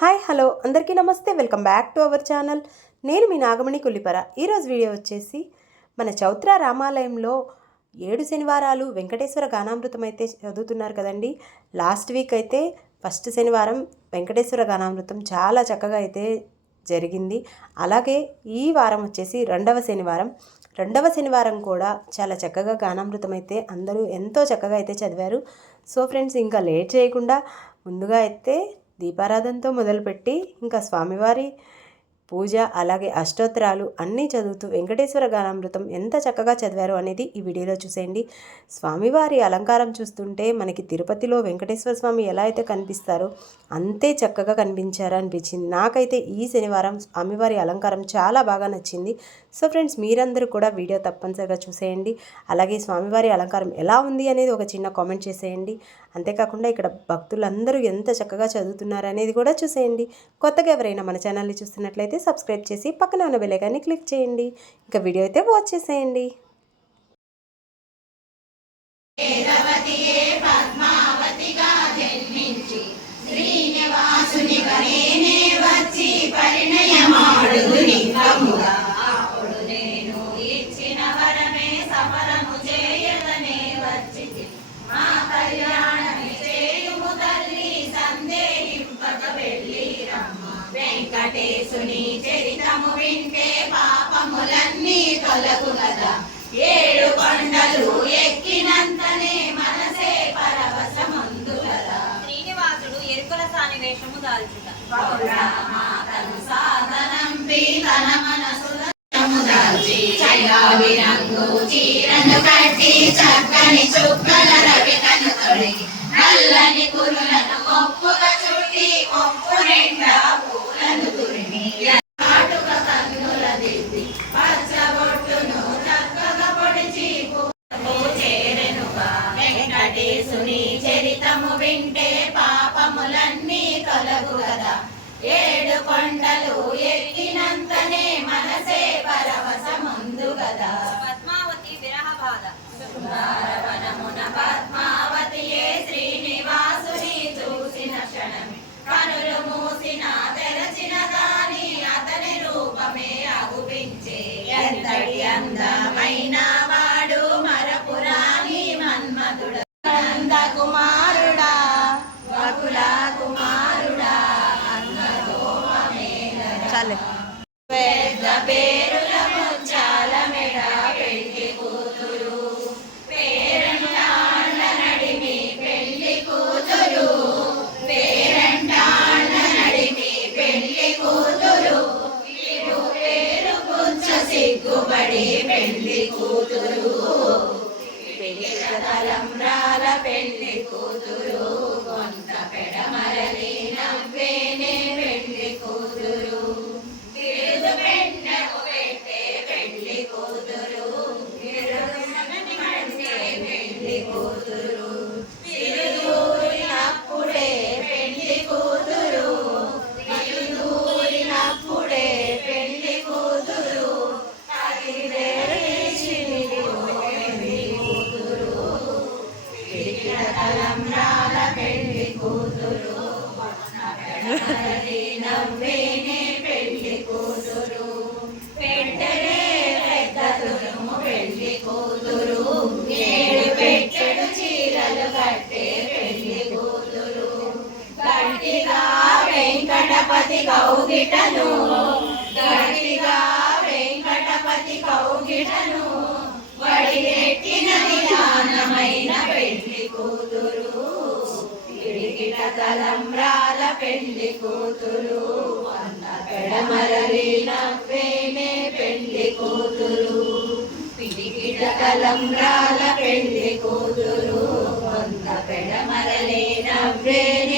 Hi hello. అందరికీ నమస్తే. Welcome back to our channel. నేను మీ నాగమణి కొల్లిపర. ఈరోజు వీడియో వచ్చేసి మన చౌత్ర రామాలయంలో ఏడు శనివారాలు వెంకటేశ్వర గానామృతం అయితే చదువుతున్నారు కదండి. లాస్ట్ వీక్ అయితే ఫస్ట్ శనివారం వెంకటేశ్వర గానామృతం చాలా చక్కగా అయితే జరిగింది. అలాగే ఈ వారం వచ్చేసి రెండవ శనివారం. రెండవ శనివారం కూడా చాలా చక్కగా గానామృతం అయితే అందరూ ఎంతో చక్కగా అయితే చదివారు. సో ఫ్రెండ్స్ ఇంకా లేట్ చేయకుండా ముందుగా అయితే దీపారాధనతో మొదలుపెట్టి ఇంకా స్వామివారి పూజ అలాగే అష్టోత్తరాలు అన్నీ చదువుతూ వెంకటేశ్వర గానామృతం ఎంత చక్కగా చదివారు అనేది ఈ వీడియోలో చూసేయండి. స్వామివారి అలంకారం చూస్తుంటే మనకి తిరుపతిలో వెంకటేశ్వర స్వామి ఎలా అయితే కనిపిస్తారో అంతే చక్కగా కనిపించారు అనిపించింది. నాకైతే ఈ శనివారం స్వామివారి అలంకారం చాలా బాగా నచ్చింది. సో ఫ్రెండ్స్ మీరందరూ కూడా వీడియో తప్పనిసరిగా చూసేయండి. అలాగే స్వామివారి అలంకారం ఎలా ఉంది అనేది ఒక చిన్న కామెంట్ చేసేయండి. అంతేకాకుండా ఇక్కడ భక్తులందరూ ఎంత చక్కగా చదువుతున్నారు అనేది కూడా చూసేయండి. కొత్తగా ఎవరైనా మన ఛానల్ని చూస్తున్నట్లయితే సబ్స్క్రైబ్ చేసి పక్కన ఉన్న బెల్లైకాన్ని క్లిక్ చేయండి. ఇంకా వీడియో అయితే వాచ్ చేసేయండి. వెంకటేశుని కదా ఏడు కొండలు ఎక్కినంతనే మనసే పరవశముందు కదా శ్రీనివాసుడు ఎరుకల సాని వేషము దాల్చుట. పౌరామాతను సాధనం తన మనసుల దాల్చి చయావి రంగు చీరను కట్టి చక్కని చుక్కల రవికను తొడిగి నల్లని కురులను మొప్పుగా చుట్టి మొప్పు నిండా వింటే పాపములన్నీ తొలగు కదా ఏడు కొండలు ఎక్కినంతనే మనసే పరవశముందు కదా పద్మావతి విరహ బాధ పేరుల ముచ్చాల మెడ పెళ్ళి కూతురు. పేరంటాళ్ళ నడిమి పెళ్ళి కూతురు. పేరంటాళ్ళ నడిమి పెళ్ళి కూతురు. పేరు కూర్చ సిగ్గుపడి పెళ్ళి కూతురు. తలంబ్రాల పెళ్ళి కూతురు. కొంత పెడమరలి నవ్వేనే పిడికిల తలంబ్రాల పెళ్ళి కూతురు నవ్వేనే పెళ్ళి కూతురు పెళ్ళి కూతురు చీరలు కట్టే పెళ్ళి కూతురు గట్టిగా వెంకటపతి కౌగిటను గట్టిగా వెంకటపతి కౌగిటను వడిగెట్టిన నిదానమైన పెళ్ళి కూతురు పిడికిట తలంబ్రాల పెళ్ళి కూతురు అన్న పెడమరలి నవ్వేనే పెళ్ళి కూతురు పిడికిట తలంబ్రాల పెళ్ళి కూతురు అన్న పెడమరలి నవ్వేనే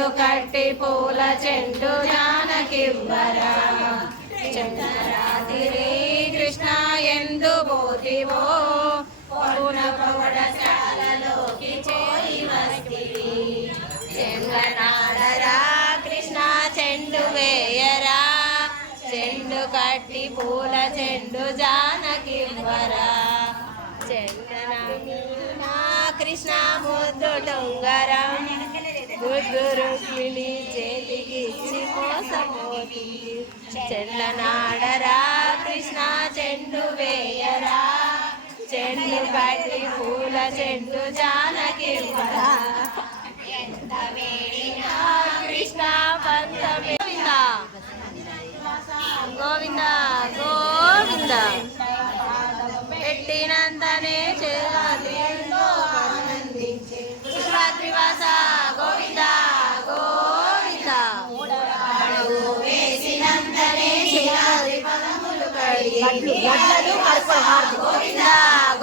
కట్టి పూల చెండు జానకివ్వరా. చంద్రరాత్రి కృష్ణ ఎందు పోతివో పౌన పౌడశాలలోకి చేరి వస్తివి. చెంగనాడరా కృష్ణ చెండు వేయరా. చెండు కట్టి పూల చెండు జానకివ్వరా. చెండన కృష్ణ ముద్దు డొంగరా ముద్దు రుక్మిణి చేతికి ఇచ్చి మోసపోతుంది. చెండనాడరా కృష్ణ చెండు వేయరా. చెండు కట్టి పూల చెండు జానకి కృష్ణ పంచమే. గోవింద గోవింద. పెట్టినంతనే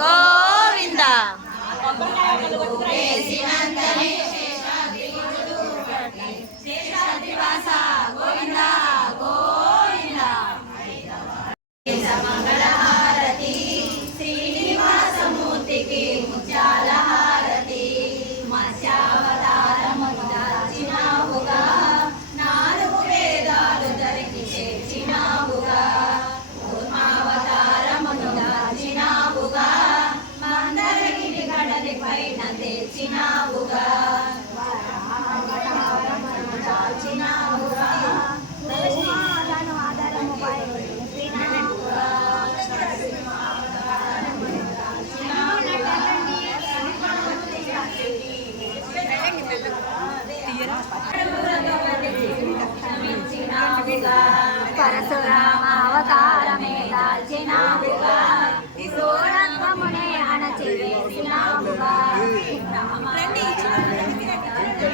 గోవింద గోవింద.